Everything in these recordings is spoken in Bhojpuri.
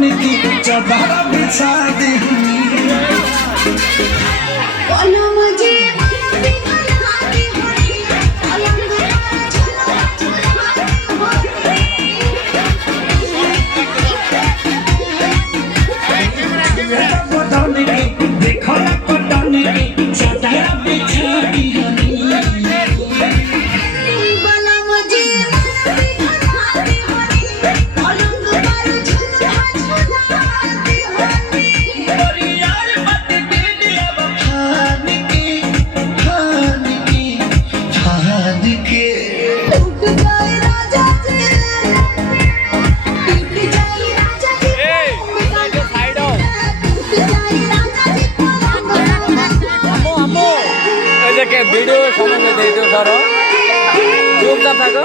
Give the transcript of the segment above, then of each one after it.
की चादर बिछा दी मुझे ভিডিও সমস্যা দিয়ে দিও ধরো চুপচাপ থাকো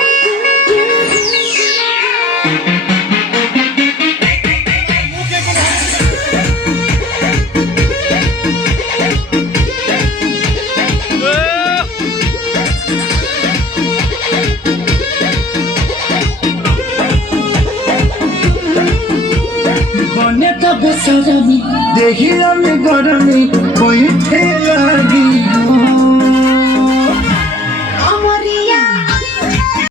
बने तब सजमी देखी हम गरमी कोई लगी